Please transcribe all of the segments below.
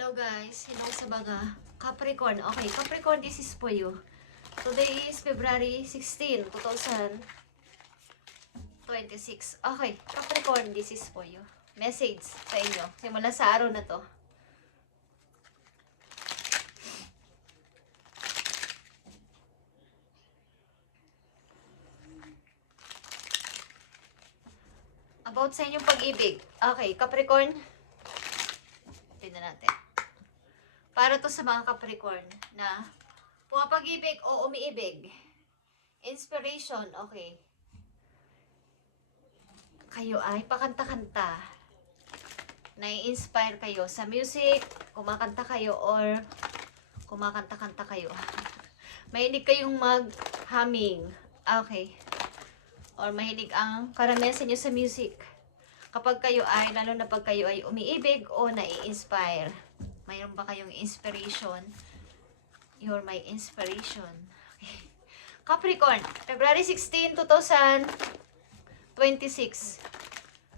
Hello guys, hello sa mga Capricorn. Okay, Capricorn, this is for you. Today is February 16, 2026. Okay, Capricorn, this is for you. Message sa inyo, simula sa araw na to. About sa inyong pag-ibig. Okay, Capricorn. Tingnan natin. Para to sa mga Capricorn na pumapag-ibig o umiibig. Inspiration, okay. Kayo ay pakanta-kanta. Nai-inspire kayo sa music, kumakanta kayo or kumakanta-kanta kayo. Mahilig kayong mag-humming. Okay. Or mahilig ang karamihan sa inyo sa music. Kapag kayo ay, lalo na pag kayo ay umiibig o nai-inspire. Mayroon ba kayong inspiration? You're my inspiration. Okay. Capricorn, February 16, 2026.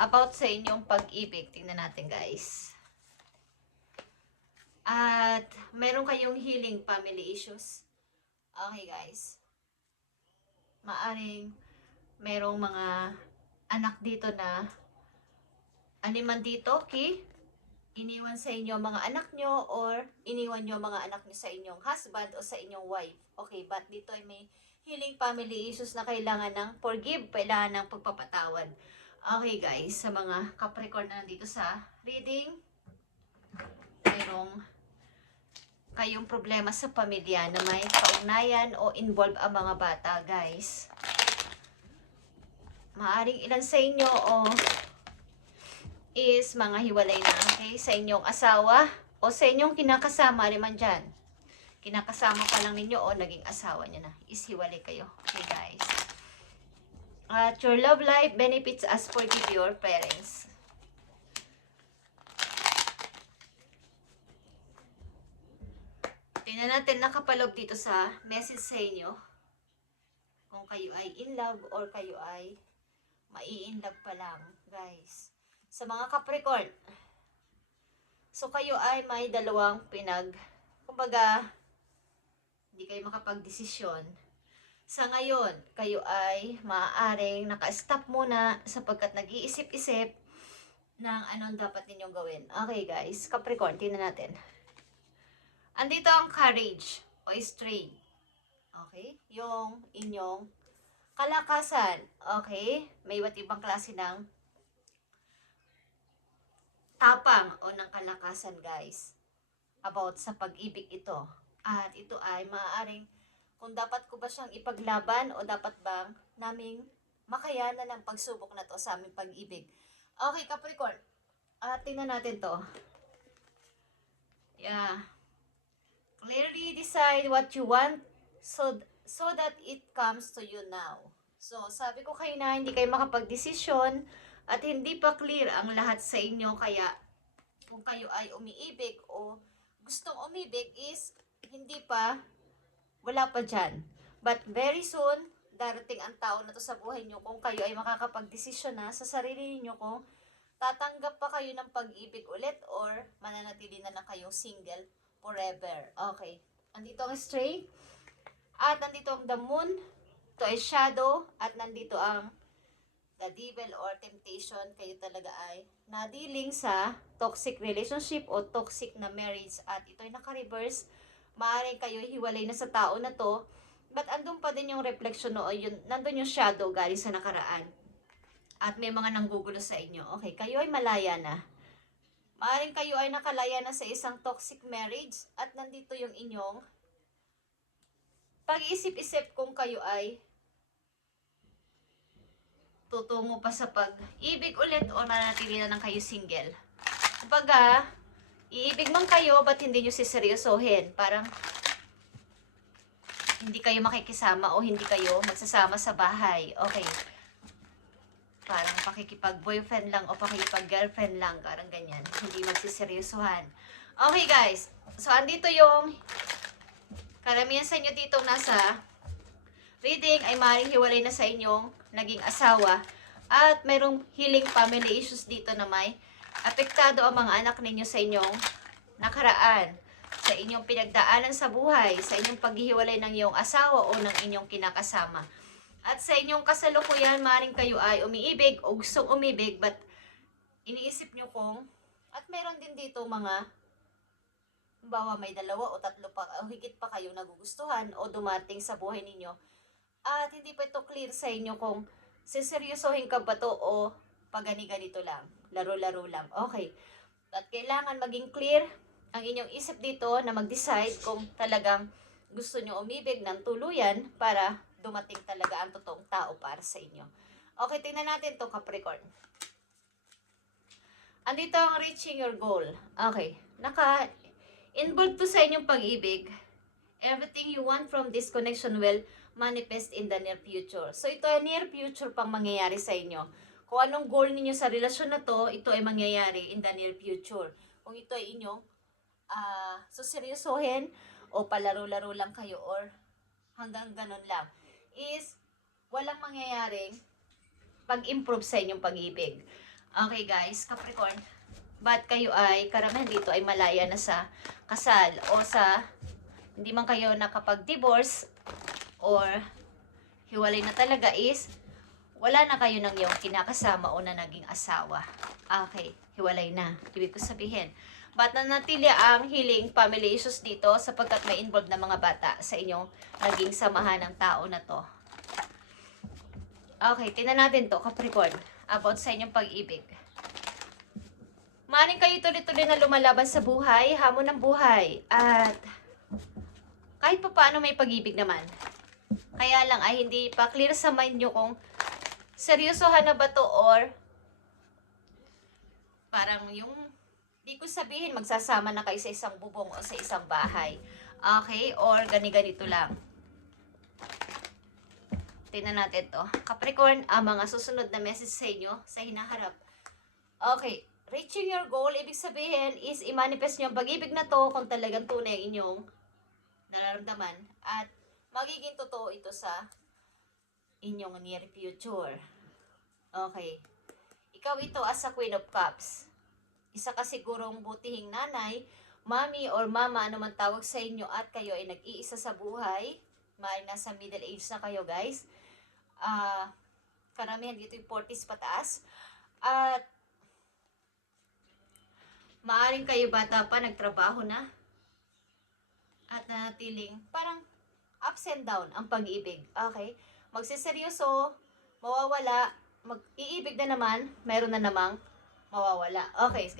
About sa inyong pag-ibig. Tingnan natin guys. At meron kayong healing family issues. Okay guys. Maaring merong mga anak dito na aliman dito, okay? Iniwan sa inyo mga anak nyo or iniwan nyo mga anak nyo sa inyong husband o sa inyong wife. Okay, but dito ay may healing family issues na kailangan ng forgive, kailangan ng pagpapatawad. Okay guys, sa mga Capricorn na nandito sa reading, mayroong kayong problema sa pamilya na may kaugnayan o involved ang mga bata guys. Maaring ilan sa inyo o is mga hiwalay na, okay? Sa inyong asawa o sa inyong kinakasama, liman dyan. Kinakasama pa lang ninyo o naging asawa nyo na. Is hiwalay kayo. Okay, guys. At your love life benefits as forgive your parents. Tingnan natin nakapalog dito sa message sa inyo. Kung kayo ay in love or kayo ay mai-in-love pa lang, guys. Sa mga Capricorn. So, kayo ay may dalawang kumbaga, hindi kayo makapag-desisyon. Sa ngayon, kayo ay maaaring naka-stop muna sapagkat nag-iisip-isip ng anong dapat ninyong gawin. Okay, guys. Capricorn, tingnan natin. Andito ang courage o strength. Okay? Yung inyong kalakasan. Okay? May iba't ibang klase ng tapang o ng kalakasan guys about sa pag-ibig ito. At ito ay maaaring kung dapat ko ba siyang ipaglaban o dapat bang naming makayanan ng pagsubok na to sa aming pag-ibig. Okay, Capricorn. Tingnan natin to. Yeah. Clearly decide what you want so that it comes to you now. So, sabi ko kayo na hindi kayo makapag-desisyon at hindi pa clear ang lahat sa inyo, kaya kung kayo ay umiibig o gustong umibig is hindi pa, wala pa dyan. But very soon, darating ang tao na to sa buhay nyo kung kayo ay makakapag-desisyon na sa sarili niyo kung tatanggap pa kayo ng pag-ibig ulit or mananatili na lang kayong single forever. Okay. Andito ang straight at nandito ang the moon, to ay shadow at nandito ang the devil or temptation. Kayo talaga ay nadiling sa toxic relationship o toxic na marriage at ito ay naka-reverse. Maaaring kayo hiwalay na sa tao na to, but andun pa din yung reflection o yun, nandun yung shadow galing sa nakaraan at may mga nanggugulo sa inyo. Okay, kayo ay malaya na. Maaaring kayo ay nakalaya na sa isang toxic marriage at nandito yung inyong pag-iisip-isip kung kayo ay tutungo pa sa pag-ibig ulit o nanatili na lang kayo single. Kumbaga, iibig man kayo, ba't hindi nyo siseryosohin? Parang hindi kayo makikisama o hindi kayo magsasama sa bahay. Okay. Parang pakikipag-boyfriend lang o pakikipag-girlfriend lang. Parang ganyan. Hindi magsiseryosohan. Okay guys. So, andito yung karamihan sa inyo dito nasa reading ay maaaring hiwalay na sa inyong naging asawa at mayroong healing family issues dito na may apektado ang mga anak ninyo sa inyong nakaraan, sa inyong pinagdaanan sa buhay, sa inyong paghihiwalay ng iyong asawa o ng inyong kinakasama. At sa inyong kasalukuyan, maaaring kayo ay umiibig o gustong umibig, but iniisip nyo kung, at meron din dito mga, bawa may dalawa o tatlo pa, o higit pa kayo nagugustuhan o dumating sa buhay ninyo, at hindi pa ito clear sa inyo kung siseryosohin ka ba to o pagani-ganito lang, laro-laro lang. Okay. At kailangan maging clear ang inyong isip dito na mag-decide kung talagang gusto nyo umibig ng tuluyan para dumating talaga ang totoong tao para sa inyo. Okay, tingnan natin to Capricorn. Andito ang reaching your goal. Okay, naka-involved to sa inyong pag-ibig. Everything you want from this connection will manifest in the near future. So ito ay near future pang mangyayari sa inyo. Kung anong goal ninyo sa relasyon na to, ito ay mangyayari in the near future. Kung ito ay inyong suseryosohin o palaro-laro lang kayo or hanggang ganun lang, is walang mangyayaring pag-improve sa inyong pag-ibig. Okay guys, Capricorn, ba't kayo ay, karamihan dito ay malaya na sa kasal o sa hindi man kayo nakapag-divorce or hiwalay na talaga, is wala na kayo ng iyong kinakasama o na naging asawa. Okay, hiwalay na. Ibig ko sabihin, ba't nanatili ang healing family issues dito sapagkat may involved na mga bata sa inyong naging samahan ng tao na to. Okay, tingnan natin to Capricorn, about sa inyong pag-ibig. Maaaring kayo tuloy-tuloy na lumalaban sa buhay, hamon ng buhay, at kahit pa paano may pag-ibig naman. Kaya lang ay hindi pa clear sa mind nyo kung seryosohan na ba to or parang yung, di ko sabihin magsasama na kayo sa isang bubong o sa isang bahay. Okay? Or gani-ganito lang. Tingnan natin to. Capricorn, ang mga susunod na message sa inyo sa hinaharap. Okay. Reaching your goal, ibig sabihin is i-manifest nyo ang pag-ibig na to kung talagang tunay inyong nararamdaman. At magiging totoo ito sa inyong near future. Okay. Ikaw ito as a Queen of Cups. Isa ka sigurong butihing nanay, mami or mama, ano man tawag sa inyo, at kayo ay nag-iisa sa buhay. May nasa middle age na kayo guys. Karamihan dito yung 40s pataas. At maaring kayo bata pa, nagtrabaho na. At nanatiling parang ups and down ang pag-ibig. Okay? Magsiseryoso, mawawala, mag-iibig na naman, meron na namang mawawala. Okay.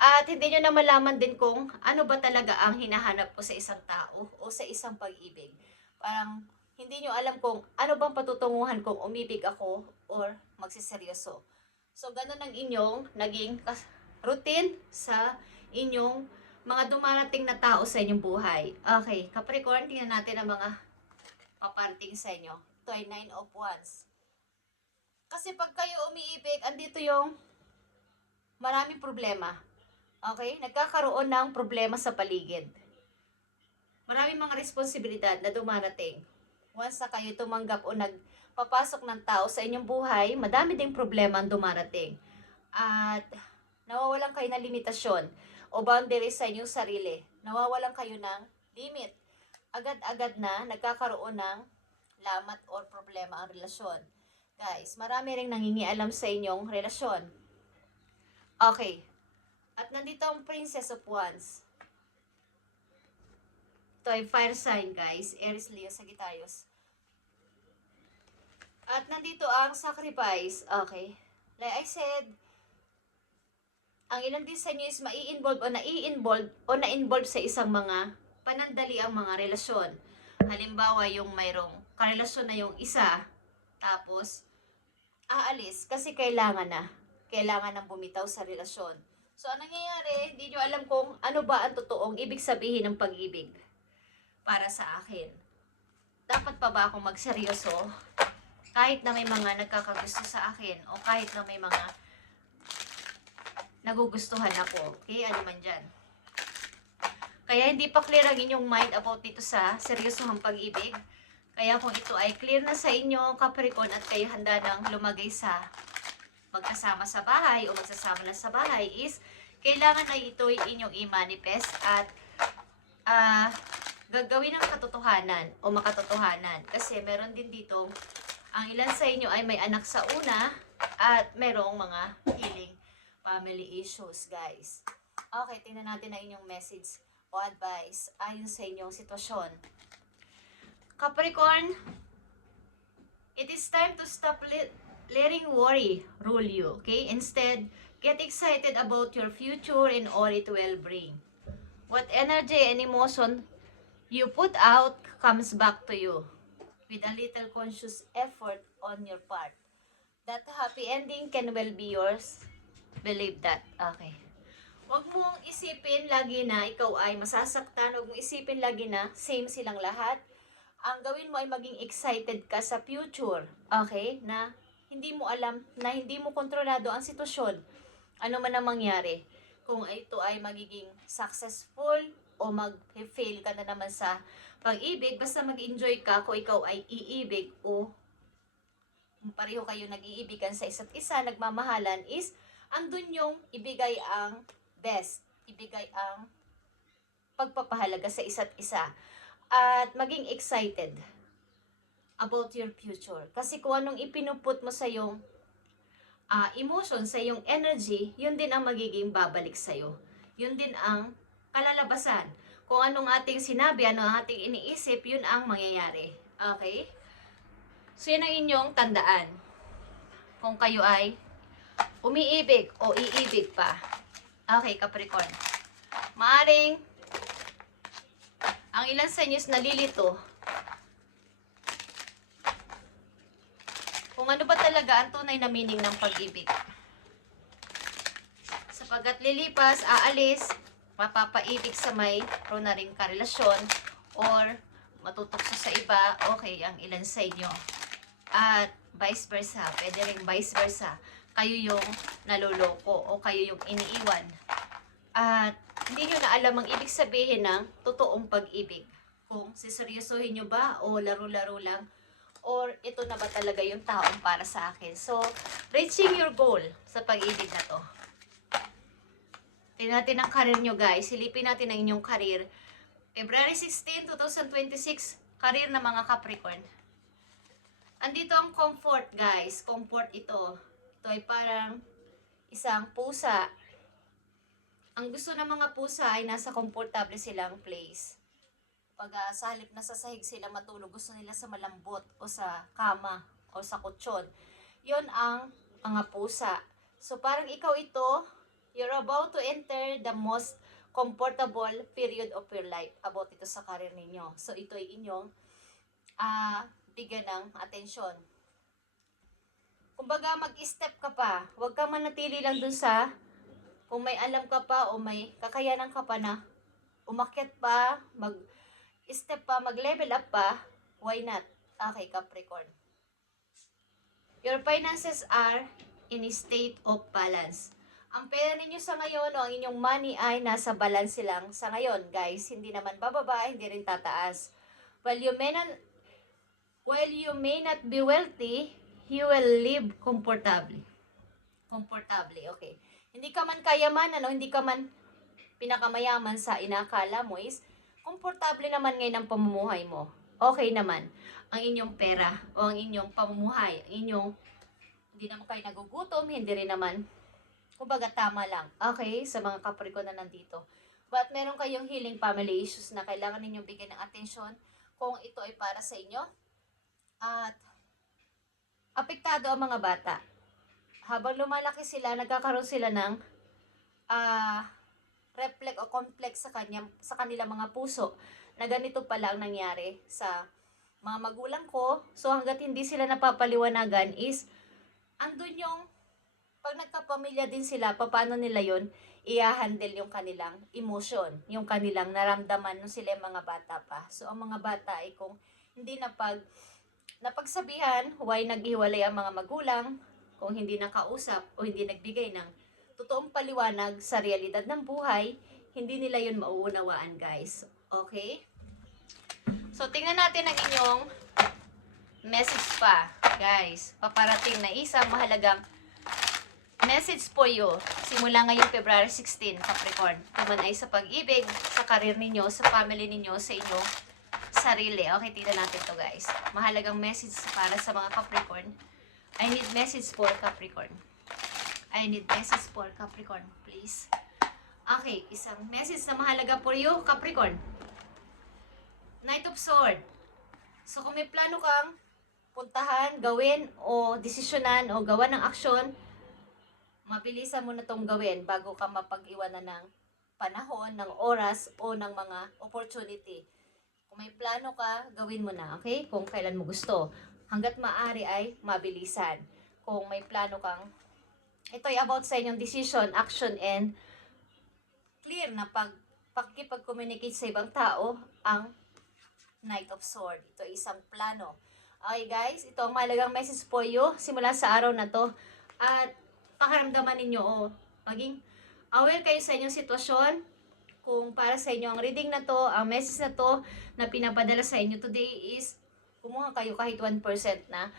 At hindi nyo na malaman din kung ano ba talaga ang hinahanap ko sa isang tao o sa isang pag-ibig. Parang hindi nyo alam kung ano bang patutunguhan kung umibig ako or magsiseryoso. So, ganun ang inyong naging routine sa inyong mga dumarating na tao sa inyong buhay. Okay, Capricorn, tingnan natin ang mga paparating sa inyo. Ito ay 9 of Wands. Kasi pag kayo umiibig, andito yung maraming problema. Okay? Nagkakaroon ng problema sa paligid. Maraming mga responsibilidad na dumarating. Once na kayo tumanggap o nagpapasok ng tao sa inyong buhay, madami ding problema ang dumarating. At nawawalan kayo ng limitasyon o boundaries sa inyong sarili. Nawawalan kayo ng limit. Agad-agad na nagkakaroon ng lamat or problema ang relasyon. Guys, marami ring nangingialam sa inyong relasyon. Okay. At nandito ang Princess of Wands. Ito ay fire sign guys. Aries, Leo, Sagittarius. At nandito ang sacrifice. Okay. Like I said, ang ilan din sa inyo is mai-involve o nai-involve o na-involve sa isang mga panandali ang mga relasyon. Halimbawa, yung mayroong karelasyon na yung isa, tapos aalis kasi kailangan ng bumitaw sa relasyon. So, anong nangyayari? Hindi nyo alam kung ano ba ang totoong ibig sabihin ng pag-ibig para sa akin. Dapat pa ba akong magseryoso kahit na may mga nagkakagusto sa akin o kahit na may mga nagugustuhan ako? Okay, ano man dyan. Kaya hindi pa clear ang inyong mind about dito sa seryosohang pag-ibig. Kaya kung ito ay clear na sa inyo, Capricorn, at kayo handa nang lumagay sa magkasama sa bahay o magsasama na sa bahay, is kailangan ay ito'y inyong i-manifest at ah, gagawin ng katotohanan o makatotohanan. Kasi meron din dito, ang ilan sa inyo ay may anak sa una at merong mga healing family issues, guys. Okay, tingnan natin ang inyong message o advice ayon sa inyong sitwasyon. Capricorn, it is time to stop letting worry rule you, okay? Instead, get excited about your future and all it will bring. What energy and emotion you put out comes back to you with a little conscious effort on your part. That happy ending can well be yours. Believe that. Okay. Huwag mong isipin lagi na ikaw ay masasaktan. Huwag mong isipin lagi na same silang lahat. Ang gawin mo ay maging excited ka sa future. Okay? Na hindi mo alam, na hindi mo kontrolado ang sitwasyon. Ano man ang mangyari. Kung ito ay magiging successful o mag-fail ka na naman sa pag-ibig, basta mag-enjoy ka kung ikaw ay iibig o pareho kayo nag-iibigan sa isa't isa, nagmamahalan, is andun yung ibigay ang best, ibigay ang pagpapahalaga sa isa't isa at maging excited about your future. Kasi kung anong ipinuput mo sa yung emotion, sa yung energy, yun din ang magiging babalik sa'yo. Yun din ang kalalabasan. Kung anong ating sinabi, ano ang ating iniisip, yun ang mangyayari. Okay? So, yan ang inyong tandaan. Kung kayo ay umiibig o iibig pa. Okay, Capricorn. Maaring ang ilan sa inyo is nalilito. Kung ano ba talaga ang tunay na meaning ng pag-ibig. Sapagkat lilipas, aalis, mapapaibig sa may na ring karelasyon or matutokso sa iba, okay, ang ilan sa inyo. At vice versa, pwede rin vice versa. Kayo yung naloloko o kayo yung iniiwan. At hindi nyo na alam ang ibig sabihin ng totoong pag-ibig. Kung siseryosohin nyo ba o laro-laro lang, or ito na ba talaga yung taong para sa akin. So, reaching your goal sa pag-ibig na to. Tingnan natin ang career nyo, guys. Silipin natin ang inyong career. February 16, 2026, career na mga Capricorn. Andito ang comfort, guys. Comfort ito. Ito ay parang isang pusa. Ang gusto ng mga pusa ay nasa komportable silang place. Pag sa halip na sa sahig sila matulog, gusto nila sa malambot o sa kama o sa kutsyon. Yon ang mga pusa. So parang ikaw ito, you're about to enter the most comfortable period of your life about ito sa career ninyo. So ito ay inyong bigyan ng atensyon. Kumbaga mag-step ka pa. Huwag kang manatili lang dun sa kung may alam ka pa o may kakayanan ka pa na umakyat pa, mag-step pa, mag-level up pa, why not? Okay, Capricorn. Your finances are in a state of balance. Ang pera ninyo sa ngayon o ang inyong money ay nasa balance lang sa ngayon, guys. Hindi naman bababa, hindi rin tataas. While you may not be wealthy, you will live comfortably. Comfortably, okay. Hindi ka man kayaman, hindi ka man pinakamayaman sa inakala mo, is komportable naman ngayon ang pamumuhay mo. Okay naman ang inyong pera o ang inyong pamumuhay. Hindi naman kayo nagugutom, hindi rin naman, kumbaga tama lang. Okay, sa mga Capricorn na nandito. But meron kayong healing family issues na kailangan ninyong bigyan ng atensyon kung ito ay para sa inyo. At apektado ang mga bata. Habang lumalaki sila, nagkakaroon sila ng reflect o complex sa kanilang mga puso na ganito pala ang nangyari sa mga magulang ko. So hanggat hindi sila napapaliwanagan is andun yung pag nagkapamilya din sila, paano nila yon i-handle yung kanilang emotion, yung kanilang naramdaman nung sila yung mga bata pa. So ang mga bata ay kung hindi napagsabihan, why naghiwalay ang mga magulang, kung hindi nakausap o hindi nagbigay ng totoong paliwanag sa realidad ng buhay, hindi nila yun mauunawaan, guys. Okay? So, tingnan natin ang inyong message pa, guys. Paparating na isang mahalagang Message for you. Simula ngayong February 16, Capricorn. Ito man ay sa pag-ibig, sa karir ninyo, sa family ninyo, sa inyong sarili. Okay, tignan natin to guys. Mahalagang message para sa mga Capricorn. I need message for Capricorn. I need message for Capricorn, please. Okay, isang message na mahalaga for you, Capricorn. Knight of Sword. So, kung may plano kang puntahan, gawin, o desisyonan, o gawa ng aksyon, mabilisan mo na itong gawin bago ka mapag-iwanan ng panahon, ng oras, o ng mga opportunity. Kung may plano ka, gawin mo na, okay? Kung kailan mo gusto. Hanggat maaari ay mabilisan. Kung may plano kang, ito ay about sa inyong decision, action, and clear na pakikipag-communicate sa ibang tao, ang Knight of Sword. Ito ay isang plano. Okay guys, ito ang mahalagang message for you simula sa araw na to. At pakiramdaman ninyo, maging aware kayo sa inyong sitwasyon. Kung para sa inyo ang reading na to, ang message na to na pinapadala sa inyo today is kumuha kayo kahit 1% na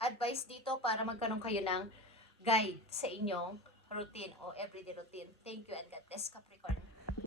advice dito para magkaroon kayo ng guide sa inyong routine o everyday routine. Thank you and God bless, Capricorn.